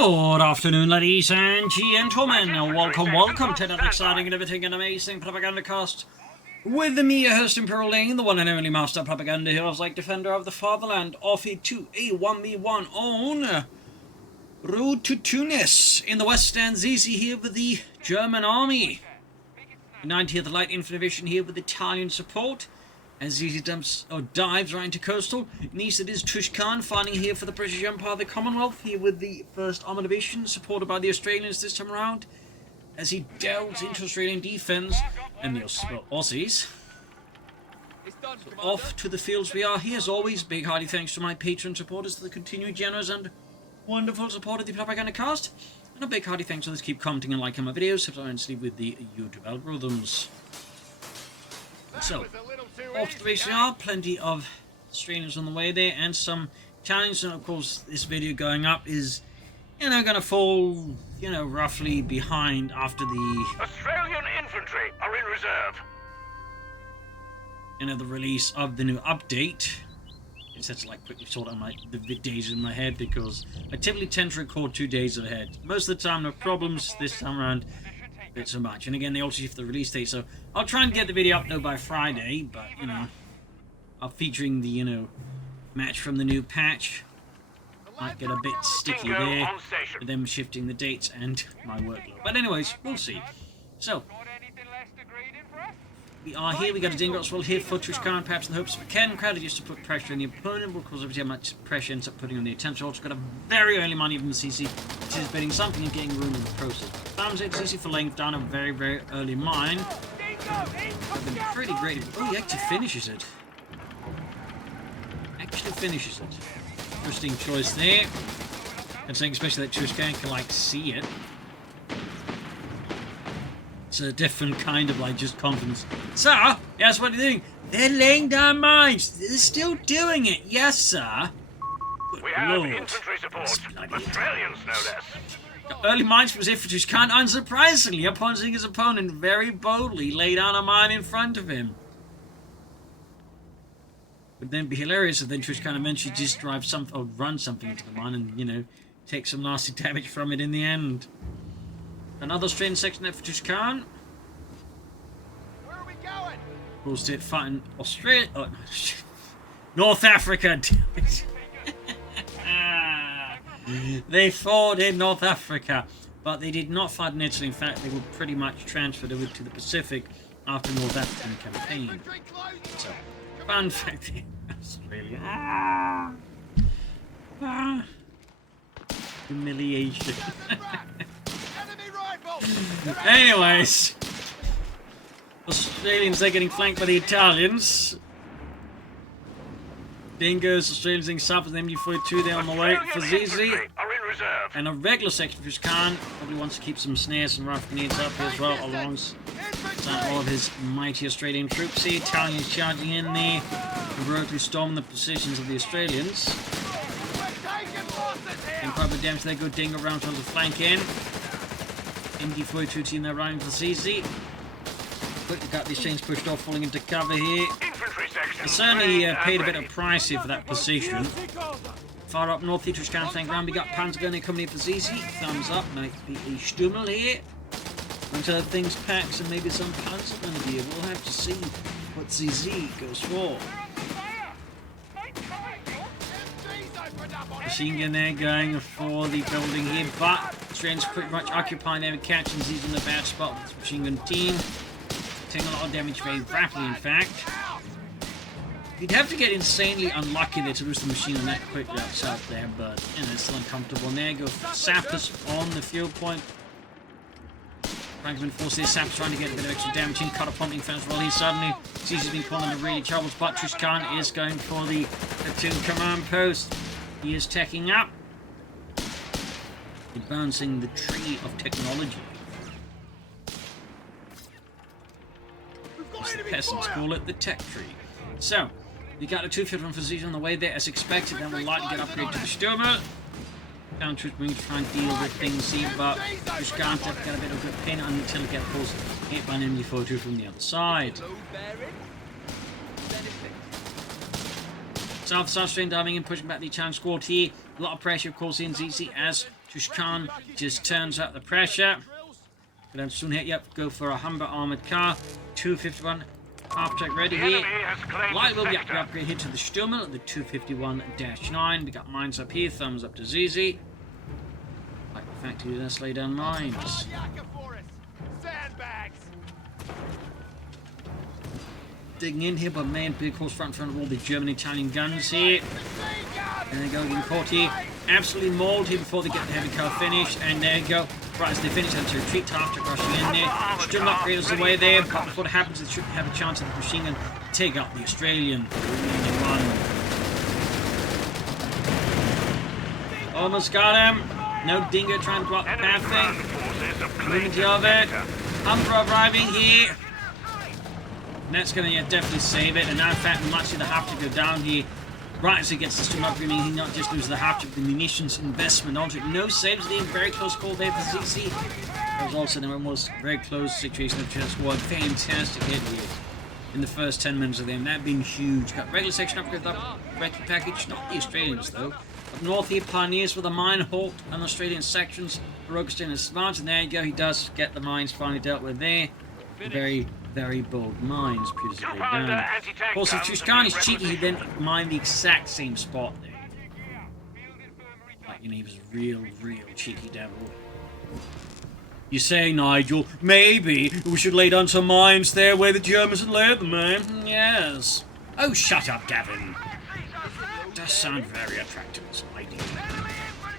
Good afternoon, ladies and gentlemen. Welcome to another exciting, innovative, and amazing Propagandacast. With me, your host, Imperial Lane, the one and only master propaganda heroes like defender of the fatherland, off to a 1v1 on road to Tunis. In the west stands Xizi here with the German army. 90th Light Infantry Division here with Italian support. As Xizi dives right into coastal. East it is Tushkan fighting here for the British Empire, the Commonwealth, here with the 1st Armoured Division, supported by the Australians this time around. As he delves into Australian defence and the Aussies. So off to the fields we are here, as always. Big hearty thanks to my patron supporters for the continued generous and wonderful support of the Propagandacast. And a big hearty thanks to those who keep commenting and liking my videos, subsequently with the YouTube algorithms. So, off to the race we are, plenty of Australians on the way there, and some challenges, and of course this video going up is, going to fall, roughly behind after the... Australian infantry are in reserve. The release of the new update. It's had to quickly sort out the days in my head, because I typically tend to record 2 days ahead. Most of the time no problems, this time around a bit so much. And again, they also shift the release date, so I'll try and get the video up though by Friday, but I'll featuring the match from the new patch. Might get a bit sticky there with them shifting the dates and my workload. But anyways, we'll see. So we are here, we got a Dingo as well here for Tushkan, perhaps in the hopes of a cannon crowd just to put pressure on the opponent, because obviously how much pressure ends up putting on the attention. Also got a very early money from the Xizi, anticipating something and getting ruined in the process. Thumbs it, Xizi for laying down a very, very early mine. I've been pretty great. Oh, he actually finishes it. Interesting choice there. Considering especially that Tushkan can see it. It's a different kind of just confidence. Sir, yes, what are you doing? They're laying down mines. They're still doing it. Yes, sir. Good we have Lord. infantry support. Australians, no less. Early mines from his infantry can't, unsurprisingly, upon seeing his opponent very boldly lay down a mine in front of him. Would then be hilarious if then Tushkan eventually just drive something or run something into the mine and, take some nasty damage from it in the end. Another Australian section there for Tushkan. Where are we going? We'll start fighting Australia. Oh, no, North Africa. They fought in North Africa, but they did not fight in Italy. In fact, they were pretty much transferred over to the Pacific after the North African campaign. So, fun fact in Australia. Humiliation. Anyways, Australians, they're getting flanked by the Italians. Dingoes, Australians getting south of the MG42 there on the way for Xizi. And a regular section for Tushkan probably wants to keep some snares and rough grenades up here as well, alongside all of his mighty Australian troops here. Italians charging in there, heroically storming the positions of the Australians. And quite a bit of damage there, good Dingo round towards the flank in. MG42 team there running for Xizi. Quickly got these chains pushed off, falling into cover here. They certainly paid a bit of price here for that position. Far up north, Tushkan flank round. We got Panzergunner coming in for Xizi. Thumbs up, might be a Stummel here. Until things packs and maybe some Panzergunner here. We'll have to see what Xizi goes for. Machine gun there going for the building here, but Australians pretty much occupying there and catching Xizi in the bad spot with this machine gun team. Taking a lot of damage very rapidly, in fact. You'd have to get insanely unlucky there to lose the machine gun that quickly up south there, but it's still uncomfortable. And there go Sappers on the field point. Frankman forces Sappers trying to get a bit of extra damage in, cut upon the defense roll here suddenly. Xizi's been put into really troubles, but Tushkan is going for the platoon command post. He is teching up. Advancing the tree of technology. As the peasants call it, the tech tree. So, we got a 251 position on the way there as expected, then we'll likely get upgraded to the Stürmer. Down to Marine to try and deal with things here, but Tushkan get a bit of good pain until it gets forced hit by an MG42 from the other side. South Australian diving in, pushing back the challenge squad here. A lot of pressure, of course, in Xizi as Tushkan just turns up the pressure. But I'm soon hit. Yep, go for a Humber armored car. 251 half-track ready The here. enemy has claimed Light will the be sector. upgrade here to the Stummel, the 251-9. We got mines up here. Thumbs up to Xizi. Like the fact he does lay down mines. Sandbags. Digging in here, but main big horse front of all the German-Italian guns here. And they go getting caught here. Absolutely mauled here before they get the heavy car finished. And there you go. Right as they finish, and to retreat after rushing in there. Still not great as the way there, but before it happens, they should have a chance of the machine gun to take out the Australian. Almost got him. No dingo trying to block the path thing. Moving of it. Humber arriving here. And that's going to definitely save it. And now, in fact, we might see the half to go down here. Right as he gets the stun upgrade, meaning he not just loses the half of the munitions investment onto it. No saves there. Very close call there for Xizi. There was also an almost very close situation of just one fantastic hit here in the first 10 minutes of them. That been huge. Got regular section upgrade with that recce package. Not the Australians though. Up north here, Pioneers with a mine halt on Australian sections. Rogerstein is smart, and there you go. He does get the mines finally dealt with there. Very, very bold mines. Beautifully done. Of course, if Tushkan is cheeky, he then mined the exact same spot there. Like, you know, he was a real cheeky devil. You say, Nigel, maybe we should lay down some mines there where the Germans had laid them, eh? Yes. Oh, shut up, Gavin. Does sound very attractive as an idea.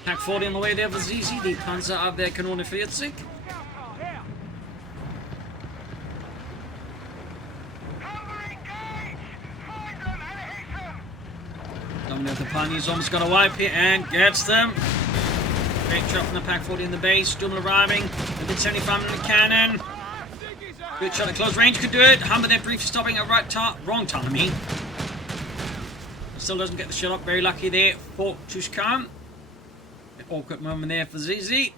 Pack 40 on the way there for Xizi, the Panzer of their Kanone 40. The Pioneers almost got a wipe here and gets them. Great shot from the Pack 40 in the base. Stummel arriving. A good 75mm cannon. Good shot at close range, could do it. Humber there briefly stopping at wrong time, I mean. Still doesn't get the shot up. Very lucky there for Tushkan. An awkward moment there for Xizi.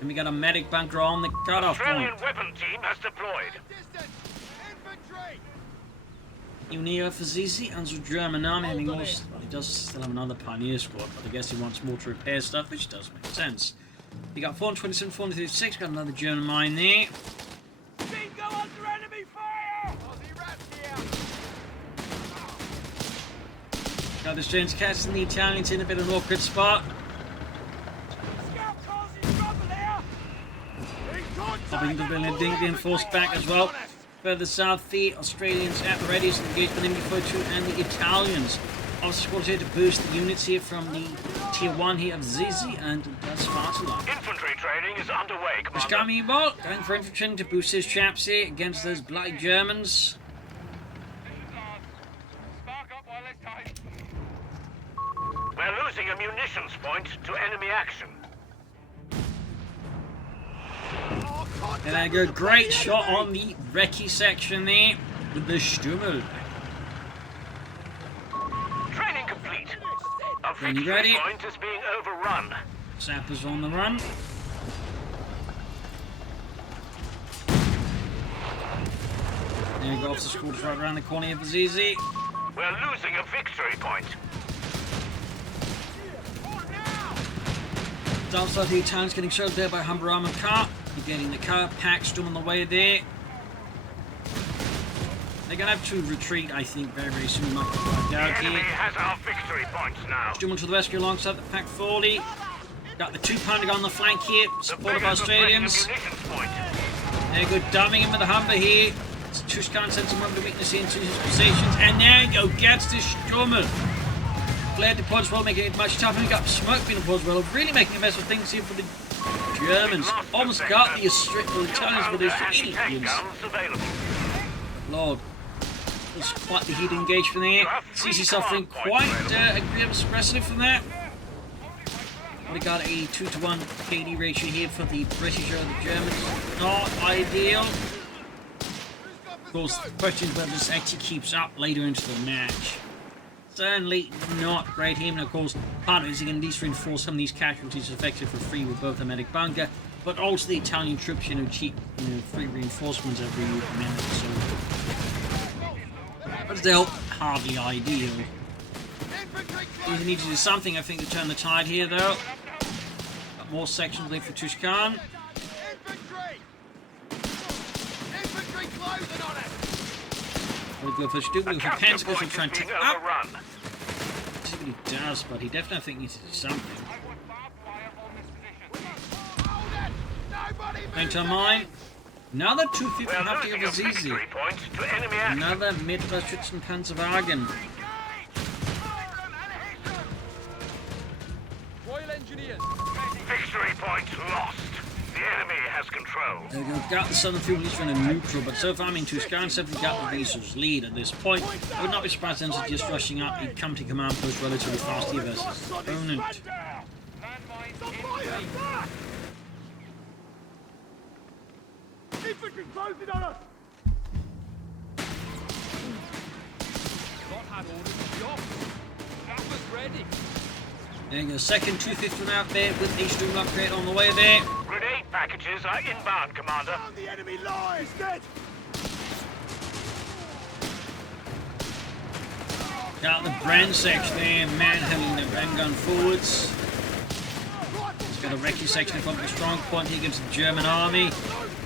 And we got a medic bunker on the cutoff point. Australian weapon team has deployed. Unio for Xizi and the German army having lost. Well, he does still have another Pioneer squad, but I guess he wants more to repair stuff, which does make sense. He got 427, 436, got another German mine there. Bingo under enemy fire! Got the Australians casting the Italians in a bit of an awkward spot. Popping the Berlin Ding being forced back as well. Further south, the Australians at the ready, so engage with enemy foe 2 and the Italians. Officer squads here to boost the units here from the tier 1 here of Xizi and does Spartala. Infantry training is underway, Commander. Tushkan going for infantry to boost his chaps here against those bloody Germans. We're losing a munitions point to enemy action. And there you go, great shot on the recce section there with the Stummel. Training complete. A Training victory ready. point is being overrun. Sappers on the run. There you go, off the squad right around the corner here for Xizi. We're losing a victory point. Downside the Italians getting showed there by Humber armored car. You're getting the car pack still on the way there. They're going to have to retreat, I think, very soon. Not quite The out enemy here. has our victory points now. Stummel to the rescue alongside the Pack 40. Got the 2-pounder on the flank here, The supported by Brigands are pressing a Australians. munitions point. There you go, dumbing him with the Humber here. Tushkan sends some of the weakness into his positions. And there you go, gets the Stummel. Flared the pods well, making it much tougher. We got smoke being the pods well, really making a mess of things here for the Germans. Almost got the Italians with the Australians. Guns available. Lord. It was quite the heat engagement there. Xizi suffering quite aggressive from that. We got a 2-to-1 KD ratio here for the British or the Germans. Not ideal. Of course, the question is whether this actually keeps up later into the match. Certainly not great here, and of course, part of it is he can at least reinforce some of these casualties effective for free with both the medic bunker, but also the Italian troops, cheap, free reinforcements every minute or so. But still, hardly ideal. We need to do something, I think, to turn the tide here, though. Got more sections left for Tushkan. Infantry! Infantry closing on it! We'll go for Stu, we'll go for Capture Pence, point we'll try and is take being up. overrun. I see what he does, but he definitely, I think, needs to do something. Hold it! Nobody move! Thanks on mine. Another 250 We're have to losing give a us easy. victory point to enemy action. Another Mittelschützenpanzerwagen. Royal Engineers! Victory point lost. The enemy has control. There we go. Got the Southern Fuel Leader in a neutral, but so far, I mean, Tushkan simply got the Vasor's lead at this point. I would not be surprised them to just rushing up a company command post relatively fast here versus his opponent. Infantry closing on us! God had orders to stop. That was ready. There you go. Second 250 out there with a stream upgrade on the way there. Grenade packages are inbound, Commander. Down the enemy line! Dead! Got the Brand section there, manhandling the Brand gun forwards. He's got a Recce section in front of the strong point here against the German army.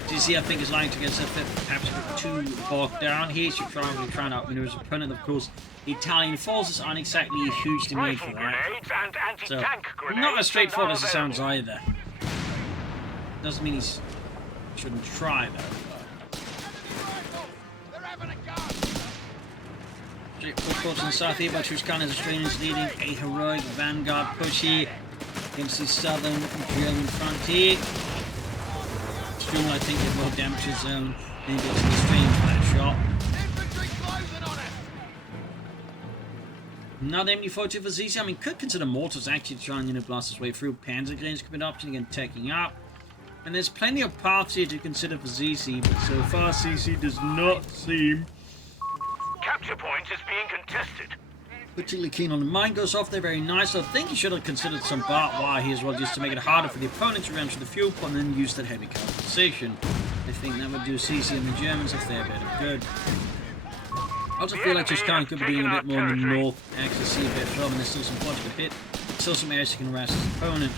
Xizi, I think, is lying to get perhaps a bit too bogged down here. He's trying to outmaneuver his opponent. Of course, the Italian forces aren't exactly a huge demand for Rifle that. grenades and So, anti-tank grenades. not as straightforward as it are sounds available. either. Doesn't mean he shouldn't try, though. They're having a go! Of course, in the south here, by Tushkan is Australians leading a heroic vanguard push here against the southern German frontier. Australia, I think, did more damage to his own than he gets in the stream for that shot. Infantry closing on us! Another MD-42 for Xizi. I mean, could consider mortars actually trying to blast his way through. Panzer grenades could be an option, again, taking up. And there's plenty of paths here to consider for Xizi, but so far Xizi does not seem Capture point is being contested. particularly keen on the mine. Goes off there very nice. I think he should have considered some barbed wire here as well, just to make it harder for the opponent to ram to the fuel point and then use that heavy compensation. I think that would do Xizi and the Germans a fair bit of good. I also feel like Tushkan could be doing a bit more in the north axis here, a bit further, and there's still some points to hit. Still some areas he can harass his opponent.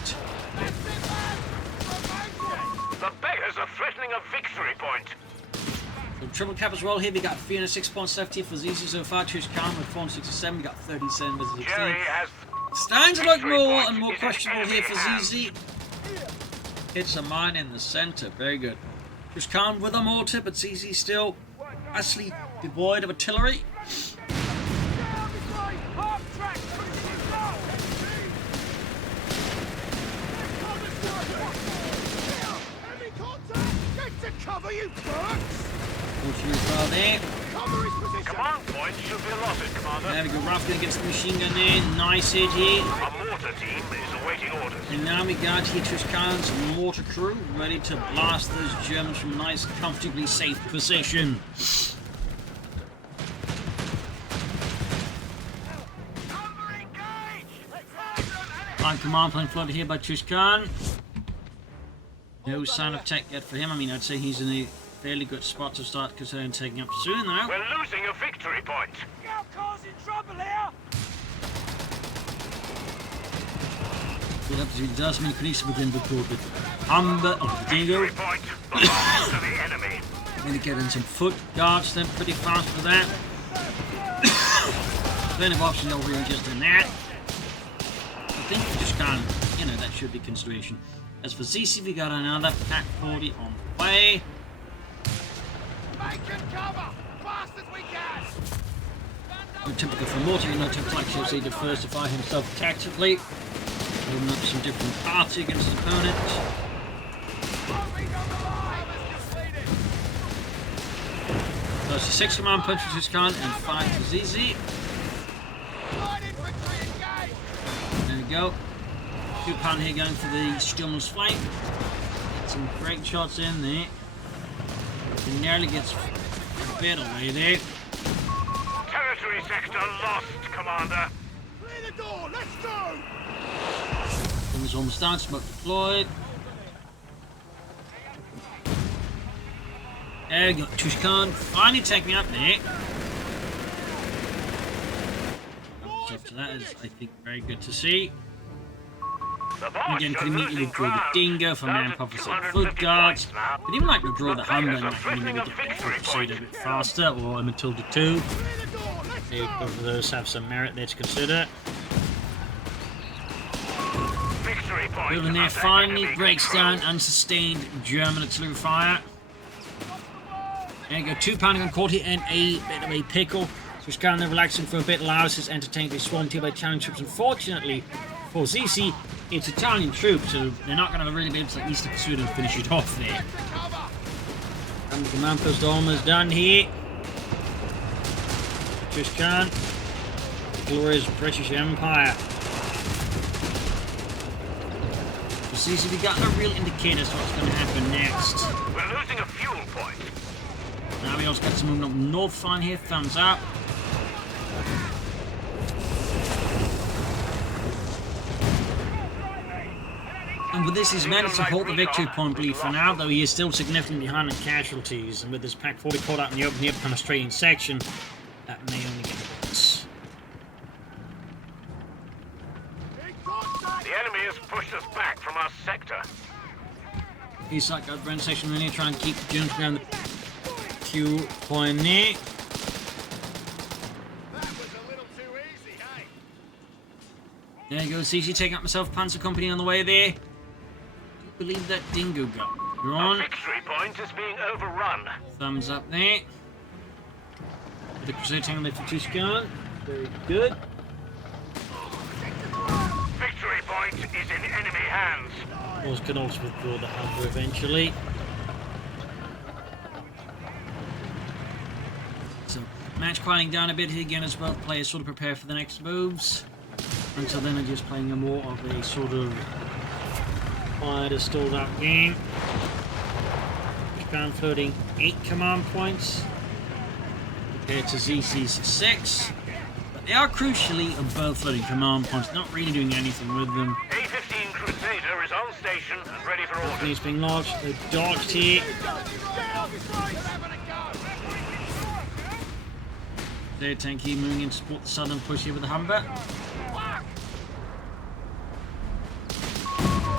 The beggars are threatening a victory point. So triple cap as well here. We got 306 points left here for Xizi so far. Tushkan with 467. We got 37 with 16. Jerry has Starting to look victory more point and more is questionable enemy here for hands. Xizi. Hits a mine in the center. Very good. Tushkan with a mortar, but Xizi still actually devoid of artillery. Enemy contact! Get to cover, you birds! Fortunately as well there. Cover his position! command point should be allotted, Commander. There we go. Roughly against the machine gun there. Nice hit here. A mortar team is awaiting orders. And now we got here Tushkan's mortar crew ready to blast those Germans from a nice, comfortably safe position. On command plane floated here by Tushkan. No sign of tech yet for him. I mean, I'd say he's in a fairly good spot to start considering taking up soon now. We're losing a victory point. You're causing trouble here! Good up to he does make police within recorded. Humber of Dingo. Victory point belongs to the enemy. Gonna get in some foot guards then pretty fast for that. Plenty of options over here just in that. I think we just can't, that should be consideration. As for Xizi, we got another Pack 40 on the way. Make him cover! Fast as we can! No typical for Morty, typical like Xizi diversify himself tactically. Open up some different paths against his opponent. So it's a 6 command punch for Tushkan and 5 for Xizi. Light infantry engaged! There we go. 2 pound here going for the Stillman's flank. Get some great shots in there. He nearly gets a bit away there. Territory sector lost, Commander. Clear the door! Let's go! Thing is almost down, smoke deployed. There we go. Tushkan finally taking up there. So that is, I think, very good to see. Again, could immediately withdraw the Dingo for manpower for foot guards. Could even like withdraw the Humber and like really get that Crusader a bit faster, or a Matilda 2. Both of those have some merit there to consider. Building there finally breaks down unsustained German artillery fire. There you go, 2 pounding on Corti and a bit of a pickle. Tushkan then relaxing for a bit, allows his entertainment to be swarmed here by Italian troops. Unfortunately for Xizi, it's Italian troops, so they're not going to really be able to at least pursue it and finish it off there. And the command post almost done here. Tushkan, glorious British Empire. So Xizi, we got no real indicator as to what's going to happen next. We're losing a fuel point. Now we also got some movement up north fine here, thumbs up. And with this, he's managed to hold the victory point bleed for now, though he is still significantly behind in casualties. And with this Pack 40 caught out in the open here, become a straight-in section, that may only get worse. The enemy has pushed us back from our sector. He's like that Brent section really trying to keep the Germans around the Q point there. There you go, Xizi taking up myself Panzer Company on the way there. Do you believe that Dingo got you're on? Our victory point is being overrun. Thumbs up there. The Crusader tank there for Tushkan. Very good. Victory point is in enemy hands. Force can also withdraw the Humber eventually. So, match quieting down a bit here again as well. Players sort of prepare for the next moves. Until then, I'm just playing a more of a sort of quieter, stalled out game. Japan floating 8 command points compared to Xizi's 6. But they are crucially both floating command points, not really doing anything with them. A-15 Crusader is on station and ready for orders. He's being launched, they're dodged here. Their tank here moving in to support the southern push here with the Humber.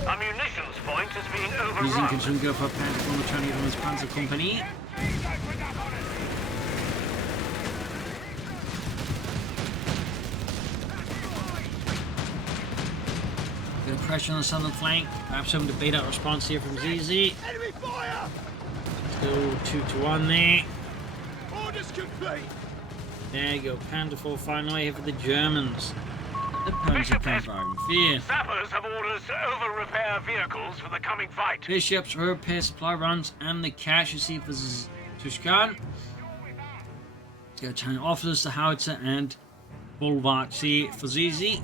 Our munitions point is being overrun. Using consume go for a pan from the Chinese from his Panzer Company. Bit of pressure on the southern flank. Perhaps hoping to bait out response here from Xizi. Still 2-1 there. Orders complete. There you go, Panda 4 final here for the Germans. The Panzer Kampfwagen 4. Sappers have orders to over-repair vehicles for the coming fight. Bishops, repair supply runs, and the cash received for Tushkan. Let's go China officers, the howitzer, and bulwarks here for Xizi.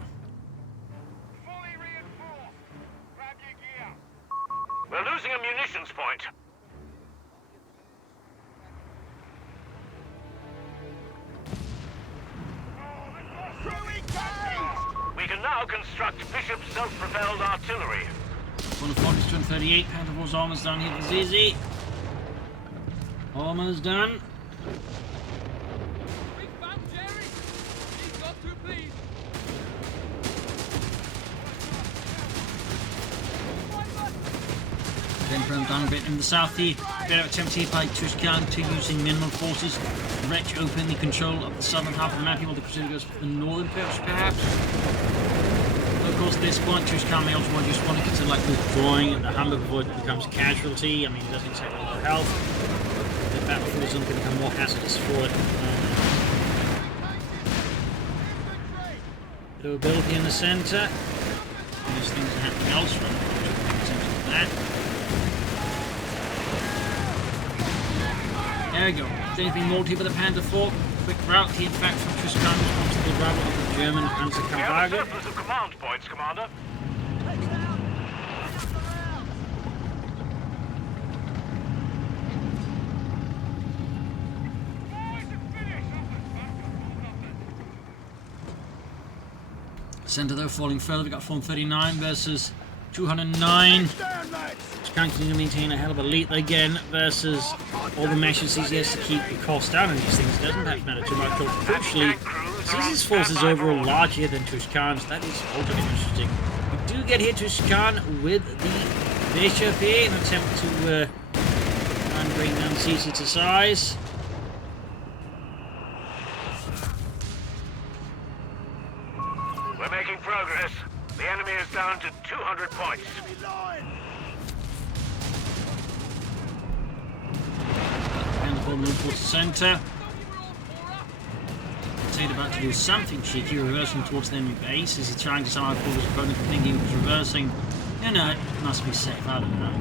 We're losing a munitions point. We can now construct Bishop's self-propelled artillery. On the Focus 238, Panther 4's almost done here for Xizi. Almost done. Big fan, Jerry. He's got to please. Then from down a bit in the south here. Better attempt here by Tushkan to using minimal forces. Wretch open the control of the southern half of the map. While the Crusader goes for the northern perch, perhaps. Of course, at this point, Tushkan may also just want to consider like withdrawing the Humber before it becomes a casualty. I mean, it doesn't take a lot of health. The battlefield is going to become more hazardous for it. Bit of ability in the centre. These things are happening elsewhere. That. There we go. Is anything more here for the Panther 4? Quick route here, in fact, from Tushkan responds to the gravel of the German Panzer We have a Kampfwagen. surplus of command points, Commander. Centre though falling further. We got 439 versus 209. Tushkan continue to maintain a hell of a lead again versus all the measures he has to keep the cost down on these things. It doesn't perhaps matter too much. But crucially, Xizi's force is overall larger than Tushkan's. That is ultimately interesting. We do do get here to Tushkan with the Bishop here in an attempt to try and bring down Xizi to size. We're making progress. The enemy is down to 200 points. And hold move towards the centre. He's about to do something cheeky, reversing towards the enemy base. Is he trying to somehow pull his opponent thinking he was reversing? You know, it must be safe, I don't know.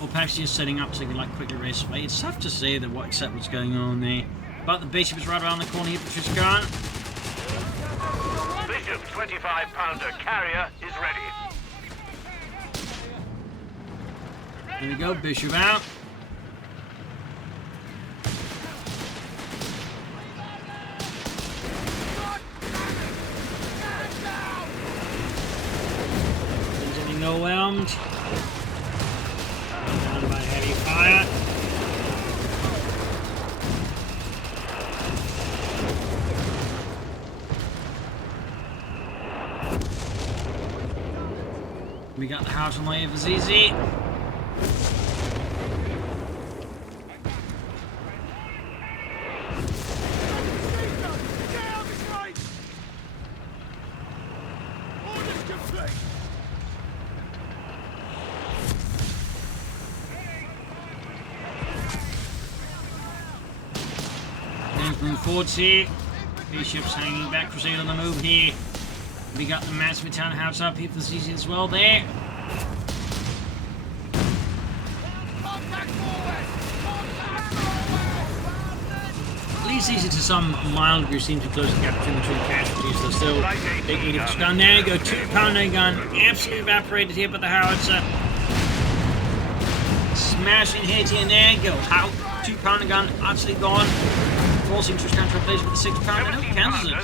Or perhaps he's just setting up so he can like quickly race away. It's tough to say that what except what's going on there. But the Bishop is right around the corner here for Tushkan. Bishop 25-pounder carrier is ready. There we go, Bishop out. Overwhelmed. Down by heavy fire. We got the house on the way for Xizi. Moving forward here. Bishop's hanging back, Crusade on the move here. We got the massive townhouse up here for Xizi as well there. At least Xizi to some mild degree seems to close the gap between the two casualties. They're still big idiots down there. You go 2-pounder gun, absolutely evaporated here by the howitzer. Smashing hit here and there. Go out. 2-pounder gun, utterly gone. Forcing Tushkan to replace with a 6-pounder. No, cancels it.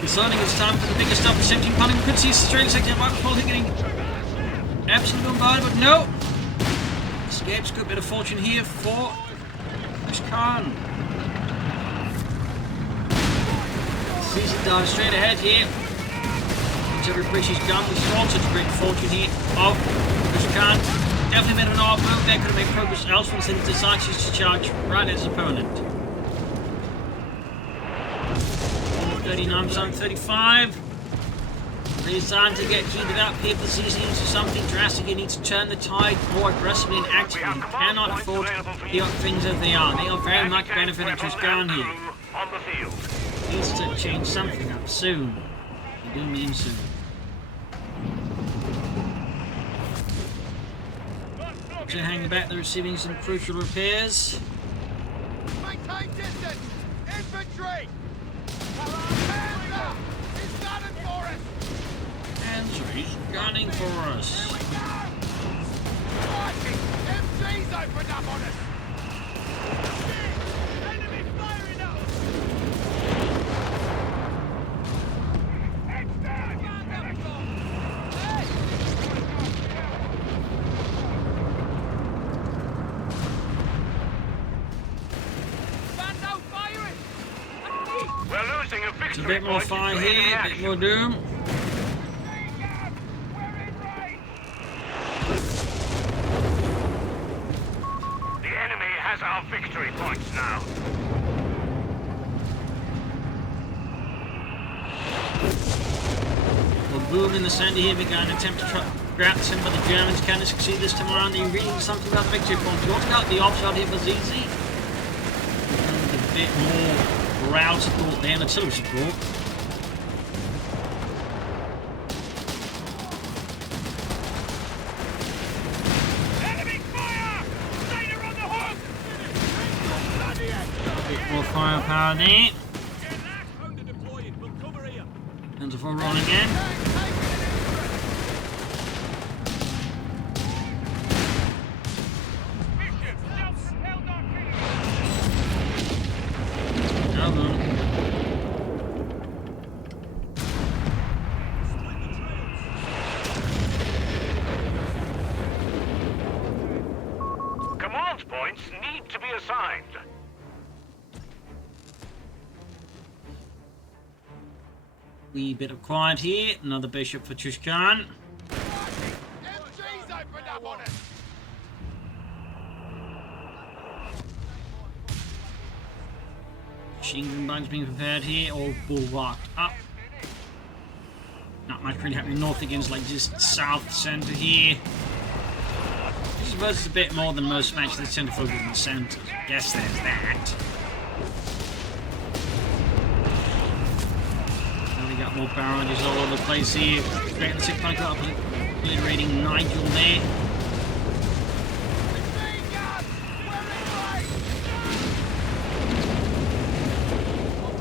Deciding it's time for the biggest stuff. The 17-pounder. We could see straight second right before getting absolutely bombarded, but no. Escapes. Good bit of fortune here for Tushkan. Xizi dives straight ahead here. Whichever British gun. We saw such great fortune here of Tushkan. Definitely made an odd move there. Could have made progress elsewhere instead he decides to charge right at his opponent. 39%, 35. It's time to get heated up here for Xizi into something drastic. He needs to turn the tide more aggressively and actively. He cannot afford the things as they are. They are very much benefiting Tushkan here. He needs to change something up soon. I do mean soon. So hanging back, they're receiving some crucial repairs. Maintain distance! Infantry! He's gunning for us! And so he's gunning for us. MC's opened up on us! Enemy firing at us! Heads down! We're losing a It's a victory bit more point fire to here, enemy a bit action. more doom. The enemy has our victory points now. We'll boom in the center here. We're going to attempt to grab some of the Germans. Can they succeed this time around? They really need something about the victory point. We also got the offshot here for Xizi. And a bit more ground support there and artillery support. Enemy fire! Raider on the hook! A bit more firepower there. Pounder deploying. We'll cover here. And a full roll again. Come on. Command points need to be assigned. Wee bit of quiet here. Another bishop for Tushkan. MG's opened up on us. Machine gun bugs being prepared here. All bulwarked up. Not much really happening north against, like just south centre here. I suppose it's a bit more than most matches that tend to focus on the centres. I guess there's that. Now we got more barrages all over the place here. Great and 6 bunker up, obliterating Nigel there.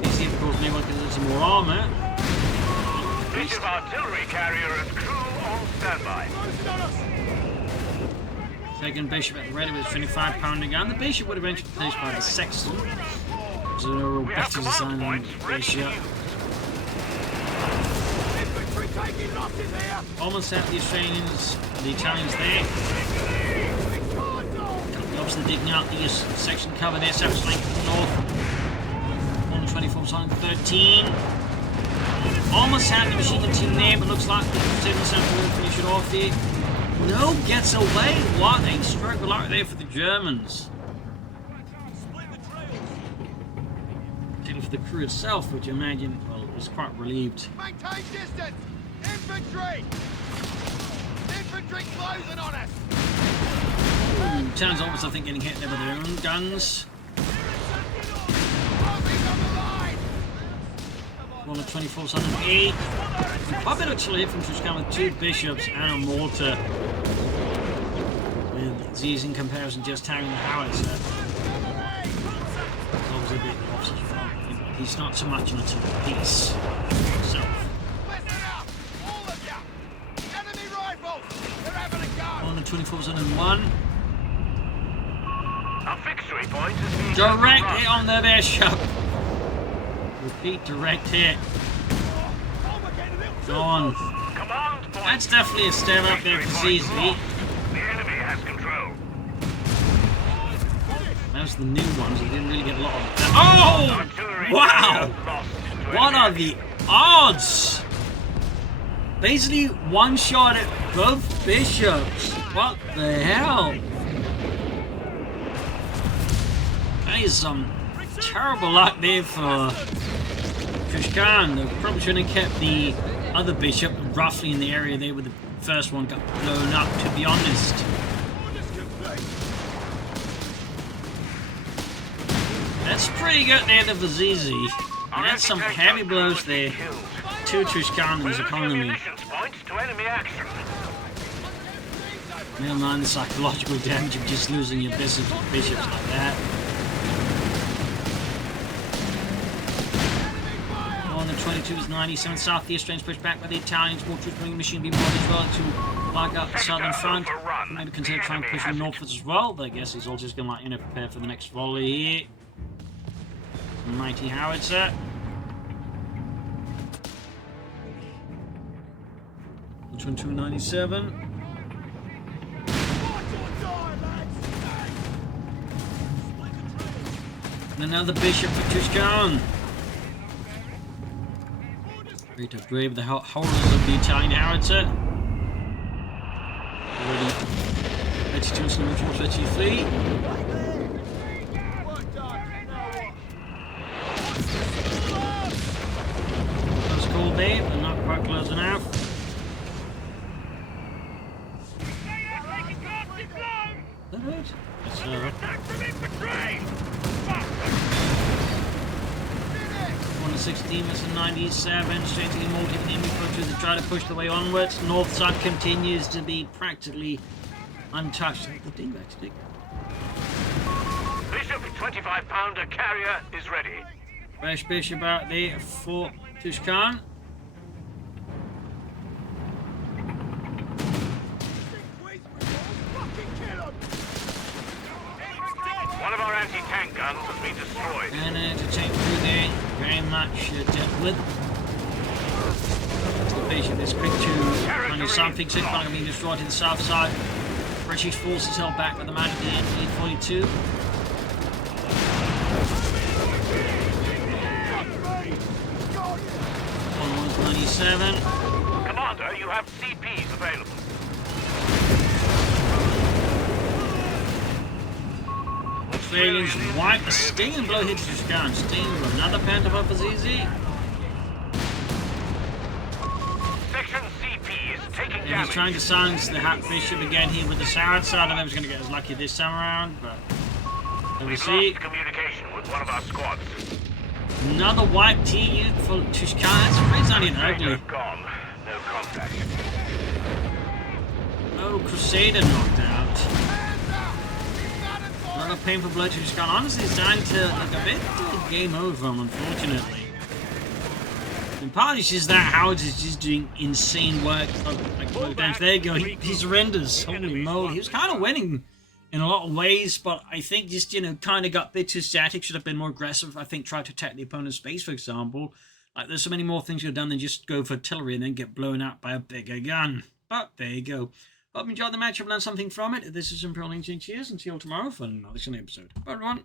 DC, of course, may well get some more armour. Bishop artillery carrier and crew on standby. Second bishop at the ready with a 25-pounder gun. The bishop would eventually be placed by the sexton. So better design than the bishop. Almost at the Australians, the Italians there. The opposite digging out the section cover there, Savage flank to the north. 124 on 13. Almost had the machine gun team there, but looks like the 7% will finish it off here. No, gets away. What a struggle out there for the Germans. Particularly for the crew itself, which I imagine, well, was quite relieved. Maintain distance! Infantry! Infantry closing on us! Turns almost, I think, getting hit there with their own guns. One of 24 on an 8. Quite a bit of artillery from Tushkan with 2 bishops and a mortar. With Xizi in comparison just carrying the howitzer. That was a bit opposite from him. He's not so much an artillery piece himself. Listen up! All of you! Enemy rifles! They're having a go! One of 24 on 1. Our victory point is being Direct hit on the bishop. Repeat, direct hit. Go on. Command point. That's definitely a step up there for Xizi. The enemy has control. Those are the new ones. He didn't really get a lot of them. Oh! Artillery Wow! carrier lost to What enemy are the odds? Basically, one shot at both bishops. What the hell? That is some terrible luck there for Tushkan. They probably should have kept the other bishop roughly in the area there where the first one got blown up, to be honest. That's pretty good there for Xizi. That's some heavy blows there to Tushkan's economy. Points to enemy action. Never mind the psychological damage of just losing your bishops like that. On the 22's 97 south, the Australians pushed back by the Italians. More troops bringing machine beam bodies as well to flag up the southern front. Maybe consider trying to push them northwards as well, but I guess he's all just going to, like, prepare for the next volley here. Mighty howitzer. The 2297. And another bishop for Tushkan. Great to brave the holders of the Italian howitzer. Already 32 and 33. Close call there, but not quite close enough. That hurt? Yes, sir. 116, that's a 97, straight to the more given enemy punches to try to push the way onwards. North side continues to be practically untouched. The ding back stick. Bishop 25-pounder carrier is ready. Fresh bishop out there for Tushkan. One of our anti-tank guns has been destroyed. And to take through there, very much dealt with. The bishop is quick to find his something. 6 bunker being destroyed to the south side. British forces held back by the man at the end, 842. 97. Commander, you have CPs available. Australians wipe a stinging blow hit to Tushkan. Sting with another panther for Xizi. Section CP is taking And damage. he's trying to silence the Hat Bishop again here with the Sarad. I don't know if he's going to get as lucky this time around, but we'll We've see. lost communication with one of our squads. Another white TU for Tushkan. That's not even ugly. Stranger gone. No contact. Oh, Crusader knocked out. Another painful blow to Tushkan. Honestly, it's starting to look a bit game over, unfortunately. And partly it's just that Howard is just doing insane work. Like blow damage. There you go. He surrenders. Holy moly. He was kind of winning in a lot of ways, but I think just, you know, kind of got a bit too static. Should have been more aggressive. I think tried to attack the opponent's base, for example. Like, there's so many more things you have done than just go for artillery and then get blown out by a bigger gun. But there you go. Hope you enjoyed the match. I've learned something from it. This is Imperial Ancient. Cheers, and see you all tomorrow for another episode. Bye, everyone.